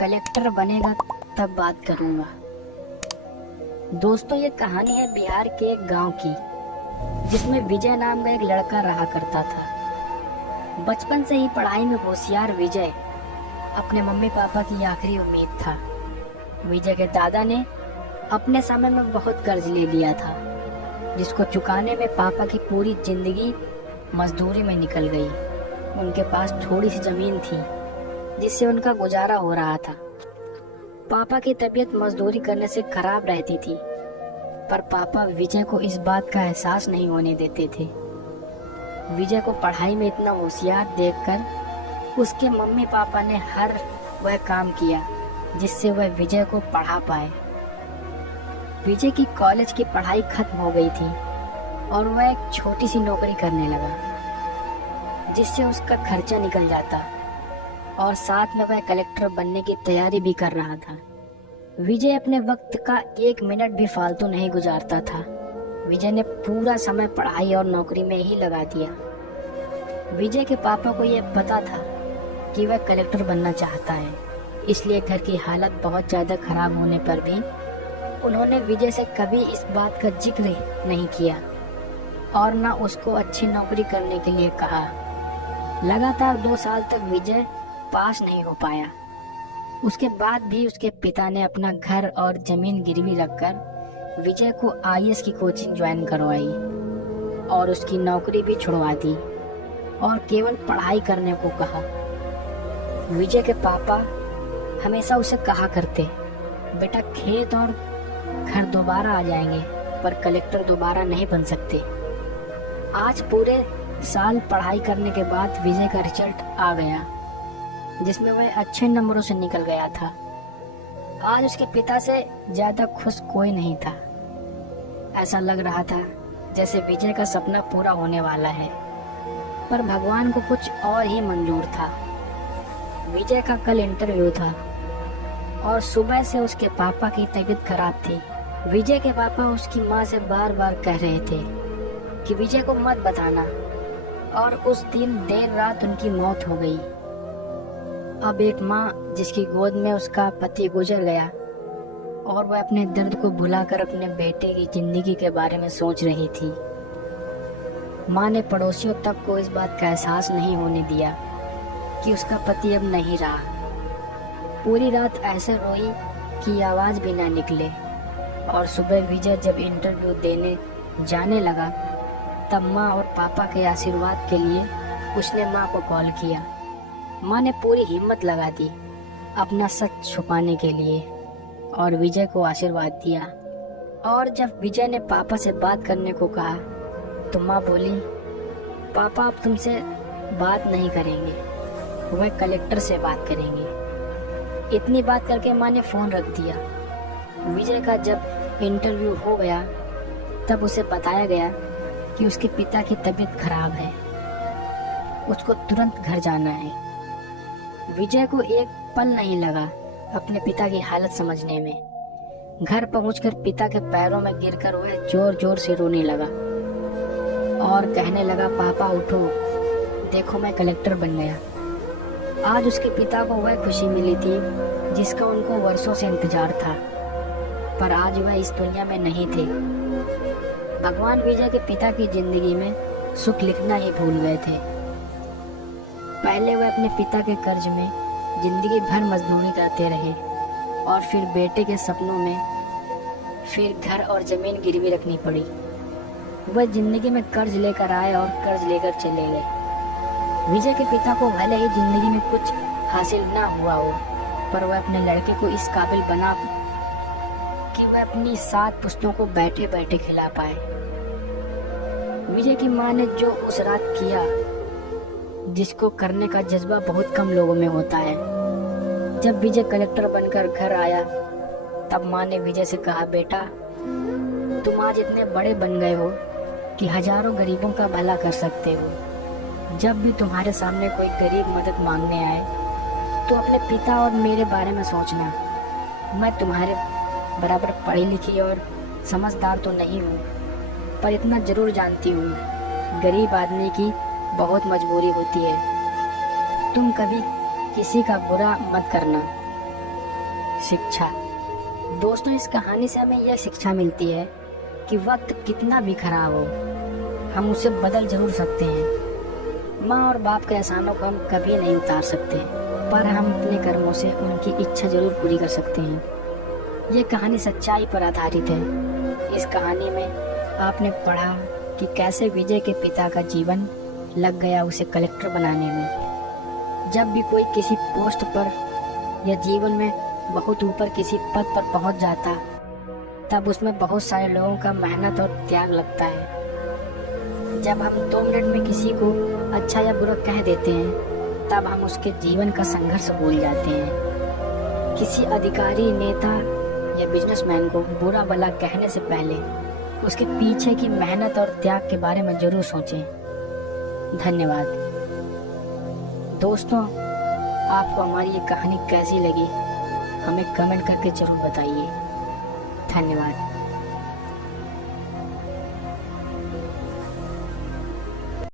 Collector बनेगा तब बात करूंगा। दोस्तों, ये कहानी है बिहार के एक गांव की, जिसमें विजय नाम का एक लड़का रहा करता था। बचपन से ही पढ़ाई में होशियार विजय अपने मम्मी पापा की आखिरी उम्मीद था। विजय के दादा ने अपने समय में बहुत कर्ज ले लिया था, जिसको चुकाने में पापा की पूरी जिंदगी मजदूरी में निकल गई। उनके पास थोड़ी सी जमीन थी जिससे उनका गुजारा हो रहा था। पापा की तबीयत मजदूरी करने से खराब रहती थी, पर पापा विजय को इस बात का एहसास नहीं होने देते थे। विजय को पढ़ाई में इतना होशियार देखकर उसके मम्मी पापा ने हर वह काम किया जिससे वह विजय को पढ़ा पाए। विजय की कॉलेज की पढ़ाई खत्म हो गई थी और वह एक छोटी सी नौकरी करने लगा, जिससे उसका खर्चा निकल जाता और साथ में वह कलेक्टर बनने की तैयारी भी कर रहा था। विजय अपने वक्त का 1 मिनट भी फालतू नहीं गुजारता था। विजय ने पूरा समय पढ़ाई और नौकरी में ही लगा दिया। विजय के पापा को यह पता था कि वह कलेक्टर बनना चाहता है, इसलिए घर की हालत बहुत ज़्यादा खराब होने पर भी उन्होंने विजय से कभी इस बात का जिक्र नहीं किया और न उसको अच्छी नौकरी करने के लिए कहा। लगातार 2 साल तक विजय पास नहीं हो पाया। उसके बाद भी उसके पिता ने अपना घर और जमीन गिरवी रखकर विजय को आईएएस की कोचिंग ज्वाइन करवाई और उसकी नौकरी भी छुड़वा दी और केवल पढ़ाई करने को कहा। विजय के पापा हमेशा उसे कहा करते, बेटा खेत और घर दोबारा आ जाएंगे, पर कलेक्टर दोबारा नहीं बन सकते। आज पूरे साल पढ़ाई करने के बाद विजय का रिजल्ट आ गया, जिसमें वह अच्छे नंबरों से निकल गया था। आज उसके पिता से ज्यादा खुश कोई नहीं था। ऐसा लग रहा था जैसे विजय का सपना पूरा होने वाला है, पर भगवान को कुछ और ही मंजूर था। विजय का कल इंटरव्यू था और सुबह से उसके पापा की तबीयत खराब थी। विजय के पापा उसकी माँ से बार बार कह रहे थे कि विजय को मत बताना, और उस दिन देर रात उनकी मौत हो गई। अब एक माँ जिसकी गोद में उसका पति गुजर गया और वह अपने दर्द को भुलाकर अपने बेटे की जिंदगी के बारे में सोच रही थी। माँ ने पड़ोसियों तक को इस बात का एहसास नहीं होने दिया कि उसका पति अब नहीं रहा। पूरी रात ऐसे रोई कि आवाज भी ना निकले, और सुबह विजय जब इंटरव्यू देने जाने लगा तब माँ और पापा के आशीर्वाद के लिए उसने माँ को कॉल किया। माँ ने पूरी हिम्मत लगा दी अपना सच छुपाने के लिए और विजय को आशीर्वाद दिया। और जब विजय ने पापा से बात करने को कहा तो माँ बोली, पापा अब तुमसे बात नहीं करेंगे, वह कलेक्टर से बात करेंगे। इतनी बात करके माँ ने फोन रख दिया। विजय का जब इंटरव्यू हो गया तब उसे बताया गया कि उसके पिता की तबीयत खराब है, उसको तुरंत घर जाना है। विजय को एक पल नहीं लगा अपने पिता की हालत समझने में। घर पहुंचकर पिता के पैरों में गिरकर वह जोर जोर से रोने लगा और कहने लगा, पापा उठो, देखो मैं कलेक्टर बन गया। आज उसके पिता को वह खुशी मिली थी जिसका उनको वर्षों से इंतजार था, पर आज वह इस दुनिया में नहीं थे। भगवान विजय के पिता की जिंदगी में सुख लिखना ही भूल गए थे। पहले वह अपने पिता के कर्ज में जिंदगी भर मजदूरी करते रहे और फिर बेटे के सपनों में फिर घर और जमीन गिरवी रखनी पड़ी। वह जिंदगी में कर्ज लेकर आए और कर्ज लेकर चले गए। विजय के पिता को भले ही जिंदगी में कुछ हासिल ना हुआ हो, पर वह अपने लड़के को इस काबिल बना कि वह अपनी 7 पुश्तों को बैठे बैठे खिला पाए। विजय की माँ ने जो उस रात किया, जिसको करने का जज्बा बहुत कम लोगों में होता है। जब विजय कलेक्टर बनकर घर आया तब माँ ने विजय से कहा, बेटा तुम आज इतने बड़े बन गए हो कि हजारों गरीबों का भला कर सकते हो। जब भी तुम्हारे सामने कोई गरीब मदद मांगने आए तो अपने पिता और मेरे बारे में सोचना। मैं तुम्हारे बराबर पढ़ी लिखी और समझदार तो नहीं हूँ, पर इतना जरूर जानती हूँ, गरीब आदमी की बहुत मजबूरी होती है। तुम कभी किसी का बुरा मत करना, शिक्षा। दोस्तों, इस कहानी से हमें यह शिक्षा मिलती है कि वक्त कितना भी खराब हो, हम उसे बदल जरूर सकते हैं। माँ और बाप के एहसानों को हम कभी नहीं उतार सकते, पर हम अपने कर्मों से उनकी इच्छा जरूर पूरी कर सकते हैं। ये कहानी सच्चाई पर आधारित है। इस कहानी में आपने पढ़ा कि कैसे विजय के पिता का जीवन लग गया उसे कलेक्टर बनाने में। जब भी कोई किसी पोस्ट पर या जीवन में बहुत ऊपर किसी पद पर पहुंच जाता, तब उसमें बहुत सारे लोगों का मेहनत और त्याग लगता है। जब हम 2 मिनट में किसी को अच्छा या बुरा कह देते हैं, तब हम उसके जीवन का संघर्ष भूल जाते हैं। किसी अधिकारी, नेता या बिजनेसमैन को बुरा भला कहने से पहले उसके पीछे की मेहनत और त्याग के बारे में जरूर सोचें। धन्यवाद। दोस्तों, आपको हमारी ये कहानी कैसी लगी, हमें कमेंट करके जरूर बताइए। धन्यवाद।